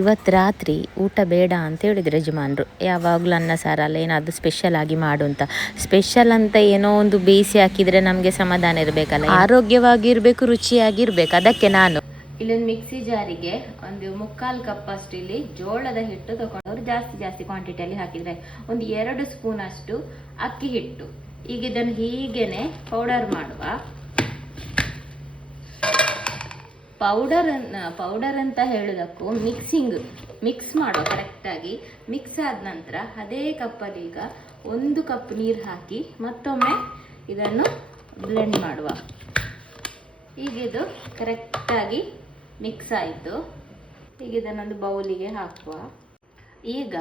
ಇವತ್ತು ರಾತ್ರಿ ಊಟ ಬೇಡ ಅಂತ ಹೇಳಿದ್ರು ಯಜಮಾನರು. ಯಾವಾಗಲೂ ಅನ್ನ ಸಾರಲ್ಲ ಏನಾದರೂ ಸ್ಪೆಷಲ್ ಆಗಿ ಮಾಡು ಅಂತ. ಸ್ಪೆಷಲ್ ಅಂತ ಏನೋ ಒಂದು ಬೇಯಿಸಿ ಹಾಕಿದರೆ ನಮಗೆ ಸಮಾಧಾನ ಇರಬೇಕಲ್ಲ. ಆರೋಗ್ಯವಾಗಿರಬೇಕು, ರುಚಿಯಾಗಿರಬೇಕು. ಅದಕ್ಕೆ ನಾನು ಇಲ್ಲೊಂದು ಮಿಕ್ಸಿ ಜಾರಿಗೆ ಒಂದು ಮುಕ್ಕಾಲು ಕಪ್ ಅಷ್ಟು ಇಲ್ಲಿ ಜೋಳದ ಹಿಟ್ಟು ತಗೊಂಡವ್ರು ಜಾಸ್ತಿ ಜಾಸ್ತಿ ಕ್ವಾಂಟಿಟಿಯಲ್ಲಿ ಹಾಕಿದರೆ ಒಂದು ಎರಡು ಸ್ಪೂನ್ ಅಷ್ಟು ಅಕ್ಕಿ ಹಿಟ್ಟು. ಈಗ ಇದನ್ನು ಹೀಗೇನೆ ಪೌಡರ್ ಮಾಡುವ. ಪೌಡರ್ ಪೌಡರ್ ಅಂತ ಹೇಳೋದಕ್ಕೂ ಮಿಕ್ಸಿಂಗ್ ಮಿಕ್ಸ್ ಮಾಡೋ ಕರೆಕ್ಟಾಗಿ ಮಿಕ್ಸ್ ಆದ ನಂತರ ಅದೇ ಕಪ್ಪಲ್ಲಿ ಈಗ ಒಂದು ಕಪ್ ನೀರು ಹಾಕಿ ಮತ್ತೊಮ್ಮೆ ಇದನ್ನು ಬ್ಲೆಂಡ್ ಮಾಡುವ. ಈಗ ಇದು ಕರೆಕ್ಟಾಗಿ ಮಿಕ್ಸ್ ಆಯಿತು. ಈಗ ಇದನ್ನೊಂದು ಬೌಲಿಗೆ ಹಾಕುವ. ಈಗ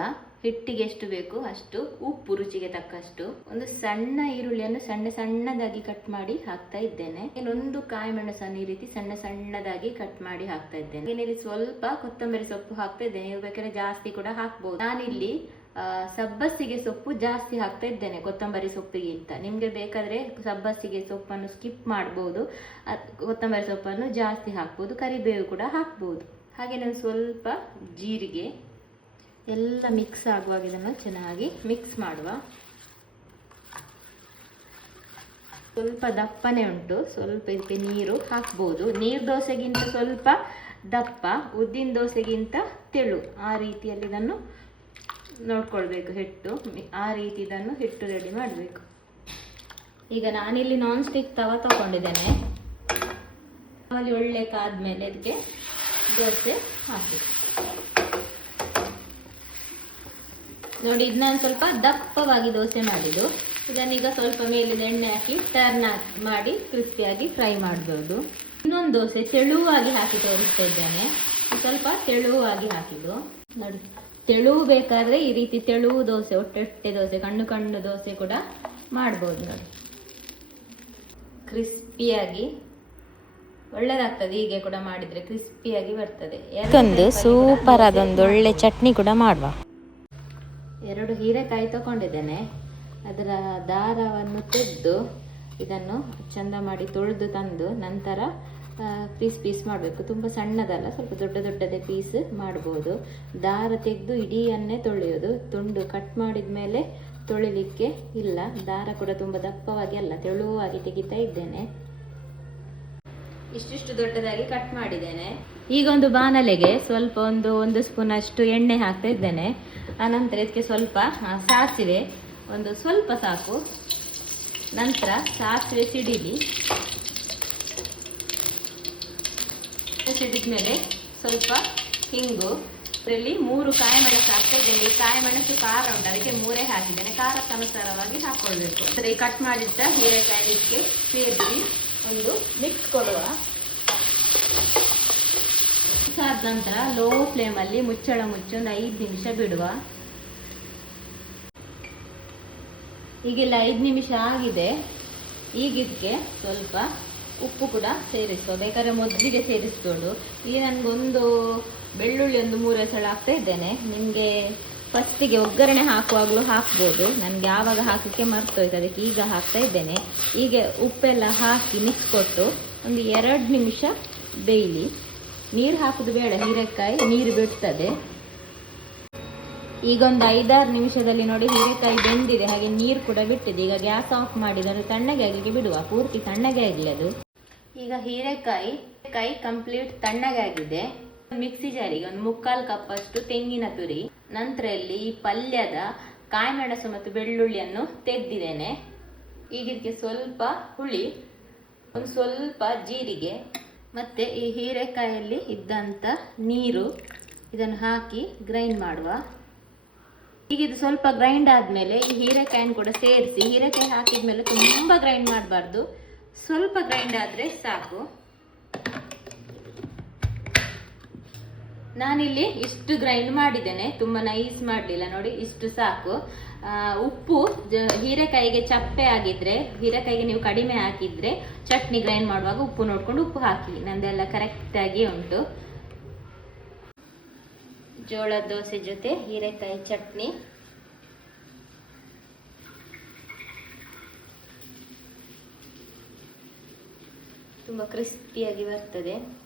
ಹಿಟ್ಟಿಗೆ ಎಷ್ಟು ಬೇಕು ಅಷ್ಟು, ಉಪ್ಪು ರುಚಿಗೆ ತಕ್ಕಷ್ಟು. ಒಂದು ಸಣ್ಣ ಈರುಳ್ಳಿಯನ್ನು ಸಣ್ಣ ಸಣ್ಣದಾಗಿ ಕಟ್ ಮಾಡಿ ಹಾಕ್ತಾ ಇದ್ದೇನೆ. ಇನ್ನೊಂದು ಕಾಯಿ ಮೆಣಸನ್ನು ಈ ರೀತಿ ಸಣ್ಣ ಸಣ್ಣದಾಗಿ ಕಟ್ ಮಾಡಿ ಹಾಕ್ತಾ ಇದ್ದೇನೆ. ಇಲ್ಲಿ ಸ್ವಲ್ಪ ಕೊತ್ತಂಬರಿ ಸೊಪ್ಪು ಹಾಕ್ತಾ ಇದ್ದೇನೆ ನೀವು ಬೇಕಾದ್ರೆ ಜಾಸ್ತಿ ಕೂಡ ಹಾಕ್ಬೋದು. ನಾನಿಲ್ಲಿ ಸಬ್ಬಸಿಗೆ ಸೊಪ್ಪು ಜಾಸ್ತಿ ಹಾಕ್ತಾ ಇದ್ದೇನೆ ಕೊತ್ತಂಬರಿ ಸೊಪ್ಪಿಗಿಂತ. ನಿಮಗೆ ಬೇಕಾದ್ರೆ ಸಬ್ಬಸಿಗೆ ಸೊಪ್ಪನ್ನು ಸ್ಕಿಪ್ ಮಾಡ್ಬೋದು. ಕೊತ್ತಂಬರಿ ಸೊಪ್ಪನ್ನು ಜಾಸ್ತಿ ಹಾಕ್ಬೋದು. ಕರಿಬೇವು ಕೂಡ ಹಾಕ್ಬೋದು. ಹಾಗೆ ನಾನು ಸ್ವಲ್ಪ ಜೀರಿಗೆ ಎಲ್ಲ ಮಿಕ್ಸ್ ಆಗುವಾಗ ಇದನ್ನು ಚೆನ್ನಾಗಿ ಮಿಕ್ಸ್ ಮಾಡುವ. ಸ್ವಲ್ಪ ದಪ್ಪನೆ ಉಂಟು, ಸ್ವಲ್ಪ ಇದಕ್ಕೆ ನೀರು ಹಾಕ್ಬೋದು. ನೀರು ದೋಸೆಗಿಂತ ಸ್ವಲ್ಪ ದಪ್ಪ, ಉದ್ದಿನ ದೋಸೆಗಿಂತ ತೆಳು. ಆ ರೀತಿಯಲ್ಲಿ ಇದನ್ನು ನೋಡ್ಕೊಳ್ಬೇಕು ಹಿಟ್ಟು. ಆ ರೀತಿ ಇದನ್ನು ಹಿಟ್ಟು ರೆಡಿ ಮಾಡಬೇಕು. ಈಗ ನಾನಿಲ್ಲಿ ನಾನ್ ಸ್ಟಿಕ್ ತವ ತಗೊಂಡಿದ್ದೇನೆ. ಒಳ್ಳೆ ಕಾದ್ಮೇಲೆ ಅದಕ್ಕೆ ದೋಸೆ ಹಾಕಿ ನೋಡಿ ಇದು ನಾನು ಸ್ವಲ್ಪ ದಪ್ಪವಾಗಿ ದೋಸೆ ಮಾಡಿದ್ದು. ಇದನ್ನೀಗ ಸ್ವಲ್ಪ ಮೇಲಿನ ಎಣ್ಣೆ ಹಾಕಿ ಟರ್ನ್ ಮಾಡಿ ಕ್ರಿಸ್ಪಿಯಾಗಿ ಫ್ರೈ ಮಾಡ್ಬೋದು. ಇನ್ನೊಂದು ದೋಸೆ ತೆಳುವಾಗಿ ಹಾಕಿ ತೋರಿಸ್ತಾ ಇದ್ದೇನೆ. ಸ್ವಲ್ಪ ತೆಳುವಾಗಿ ಹಾಕಿದ್ದು. ನೋಡಿ ತೆಳುವು ಬೇಕಾದ್ರೆ ಈ ರೀತಿ ತೆಳುವು ದೋಸೆ ಒಟ್ಟೊಟ್ಟೆ ದೋಸೆ ಕಣ್ಣು ಕಣ್ಣು ದೋಸೆ ಕೂಡ ಮಾಡ್ಬೋದು ನೋಡಿ. ಕ್ರಿಸ್ಪಿಯಾಗಿ ಒಳ್ಳೆದಾಗ್ತದೆ ಹೀಗೆ ಕೂಡ ಮಾಡಿದ್ರೆ ಕ್ರಿಸ್ಪಿಯಾಗಿ ಬರ್ತದೆ. ಒಂದು ಸೂಪರ್ ಅದೊಂದು ಒಳ್ಳೆ ಚಟ್ನಿ ಕೂಡ ಮಾಡುವ. ಎರಡು ಹೀರೆಕಾಯಿ ತಗೊಂಡಿದ್ದೇನೆ. ಅದರ ದಾರವನ್ನು ತೆಗೆದು ಇದನ್ನು ಚಂದ ಮಾಡಿ ತೊಳೆದು ತಂದು ನಂತರ ಪೀಸ್ ಪೀಸ್ ಮಾಡಬೇಕು. ತುಂಬ ಸಣ್ಣದಲ್ಲ, ಸ್ವಲ್ಪ ದೊಡ್ಡ ದೊಡ್ಡದೇ ಪೀಸ್ ಮಾಡ್ಬೋದು. ದಾರ ತೆಗೆದು ಇಡೀಯನ್ನೇ ತೊಳೆಯೋದು. ತುಂಡು ಕಟ್ ಮಾಡಿದ ಮೇಲೆ ತೊಳಿಲಿಕ್ಕೆ ಇಲ್ಲ. ದಾರ ಕೂಡ ತುಂಬ ದಪ್ಪವಾಗಿ ಅಲ್ಲ, ತೆಳುವಾಗಿ ತೆಗಿತಾ ಇದ್ದೇನೆ. ಇಷ್ಟಿಷ್ಟು ದೊಡ್ಡದಾಗಿ ಕಟ್ ಮಾಡಿದ್ದೇನೆ. ಈಗ ಒಂದು ಬಾಣಲೆಗೆ ಸ್ವಲ್ಪ ಒಂದು ಒಂದು ಸ್ಪೂನ್ ಅಷ್ಟು ಎಣ್ಣೆ ಹಾಕ್ತಾ ಇದ್ದೇನೆ. ಆನಂತರ ಇದಕ್ಕೆ ಸ್ವಲ್ಪ ಸಾಸಿವೆ. ಒಂದು ಸ್ವಲ್ಪ ಸಾಕು. ನಂತರ ಸಾಸಿವೆ ಸಿಡಿಲಿ. ಸಿಡಿದ ಮೇಲೆ ಸ್ವಲ್ಪ ಹಿಂಗು. ಇದರಲ್ಲಿ ಮೂರು ಕಾಯಿ ಮೆಣಸು ಹಾಕ್ತಾ ಇದ್ದೇನೆ ಈ ಕಾಯಿ ಮೆಣಸು ಖಾರ ಉಂಟು. ಅದಕ್ಕೆ ಮೂರೇ ಹಾಕಿದ್ದೇನೆ. ಖಾರಕ್ಕೆ ಅನುಸಾರವಾಗಿ ಹಾಕ್ಕೊಳ್ಬೇಕು ಸರಿ ಕಟ್ ಮಾಡಿದ್ದ ಹೀರೆಕಾಯಿ ಇದಕ್ಕೆ ಸೇರಿಸಿ ಒಂದು ಮಿಕ್ಸ್ ಕೊಡುವ. ಆದ ನಂತರ ಲೋ ಫ್ಲೇಮಲ್ಲಿ ಮುಚ್ಚಳ ಮುಚ್ಚಿ ಒಂದು ಐದು ನಿಮಿಷ ಬಿಡುವ. ಈಗೆಲ್ಲ ಐದು ನಿಮಿಷ ಆಗಿದೆ. ಈಗ ಸ್ವಲ್ಪ ಉಪ್ಪು ಕೂಡ ಸೇರಿಸುವ. ಬೇಕಾದ್ರೆ ಮೊದಲಿಗೆ ಸೇರಿಸ್ಕೊಂಡು ಈಗ ನನಗೊಂದು ಬೆಳ್ಳುಳ್ಳಿ ಒಂದು ಮೂರೇ ಸಲ ಹಾಕ್ತಾ ಇದ್ದೇನೆ. ನಿಮಗೆ ಫಸ್ಟಿಗೆ ಒಗ್ಗರಣೆ ಹಾಕುವಾಗಲೂ ಹಾಕ್ಬೋದು. ನನಗೆ ಯಾವಾಗ ಹಾಕಕ್ಕೆ ಮರ್ತೋಯ್ತು, ಅದಕ್ಕೆ ಈಗ ಹಾಕ್ತಾ ಇದ್ದೇನೆ. ಈಗ ಉಪ್ಪೆಲ್ಲ ಹಾಕಿ ಮಿಕ್ಸ್ ಕೊಟ್ಟು ಒಂದು ಎರಡು ನಿಮಿಷ ಬೇಯಲಿ. ನೀರು ಹಾಕುದು ಬೇಡ, ಹೀರೆಕಾಯಿ ನೀರು ಬಿಡ್ತದೆ. ಈಗ ಒಂದು ಐದಾರು ನಿಮಿಷದಲ್ಲಿ ನೋಡಿ ಹೀರೆಕಾಯಿ ಬೆಂದಿದೆ, ಹಾಗೆ ನೀರು ಕೂಡ ಬಿಟ್ಟಿದೆ. ಈಗ ಗ್ಯಾಸ್ ಆಫ್ ಮಾಡಿದರೆ ತಣ್ಣಗೆ ಆಗಲಿಕ್ಕೆ ಬಿಡುವ, ಪೂರ್ತಿ ತಣ್ಣಗೆ ಆಗಲಿ ಅದು. ಈಗ ಹೀರೆಕಾಯಿ ಕಾಯಿ ಕಂಪ್ಲೀಟ್ ತಣ್ಣಗೆ ಆಗಿದೆ. ಮಿಕ್ಸಿ ಜಾರಿಗೆ ಒಂದು ಮುಕ್ಕಾಲು ಕಪ್ ಅಷ್ಟು ತೆಂಗಿನ ತುರಿ, ನಂತರ ಇಲ್ಲಿ ಈ ಪಲ್ಯದ ಕಾಯಿ ಮೆಣಸು ಮತ್ತು ಬೆಳ್ಳುಳ್ಳಿಯನ್ನು ತೆಗೆದಿದ್ದೇನೆ. ಈಗ ಇದಕ್ಕೆ ಸ್ವಲ್ಪ ಹುಳಿ, ಒಂದು ಸ್ವಲ್ಪ ಜೀರಿಗೆ. ಮತ್ತೆ ಈ ಹೀರೆಕಾಯಲ್ಲಿ ಇದ್ದಂಥ ನೀರು ಇದನ್ನು ಹಾಕಿ ಗ್ರೈಂಡ್ ಮಾಡುವ. ಈಗ ಇದು ಸ್ವಲ್ಪ ಗ್ರೈಂಡ್ ಆದಮೇಲೆ ಈ ಹೀರೆಕಾಯನ್ನು ಕೂಡ ಸೇರಿಸಿ, ಹೀರೆಕಾಯಿ ಹಾಕಿದ್ಮೇಲೆ ತುಂಬ ಗ್ರೈಂಡ್ ಮಾಡಬಾರ್ದು. ಸ್ವಲ್ಪ ಗ್ರೈಂಡ್ ಆದರೆ ಸಾಕು. ನಾನಿಲ್ಲಿ ಇಷ್ಟು ಗ್ರೈಂಡ್ ಮಾಡಿದ್ದೇನೆ. ತುಂಬ ನೈಸ್ ಮಾಡಲಿಲ್ಲ. ನೋಡಿ, ಇಷ್ಟು ಸಾಕು. ಉಪ್ಪು ಹೀರೆಕಾಯಿಗೆ ಚಪ್ಪೆ ಆಗಿದ್ರೆ, ಹೀರೆಕಾಯಿಗೆ ನೀವು ಕಡಿಮೆ ಹಾಕಿದ್ರೆ ಚಟ್ನಿ ಗ್ರೈಂಡ್ ಮಾಡುವಾಗ ಉಪ್ಪು ನೋಡ್ಕೊಂಡು ಉಪ್ಪು ಹಾಕಿ. ನಂದೆಲ್ಲ ಕರೆಕ್ಟಾಗಿ ಉಂಟು. ಜೋಳದ ದೋಸೆ ಜೊತೆ ಹೀರೆಕಾಯಿ ಚಟ್ನಿ. ತುಂಬ ಕ್ರಿಸ್ಪಿಯಾಗಿ ಬರ್ತದೆ.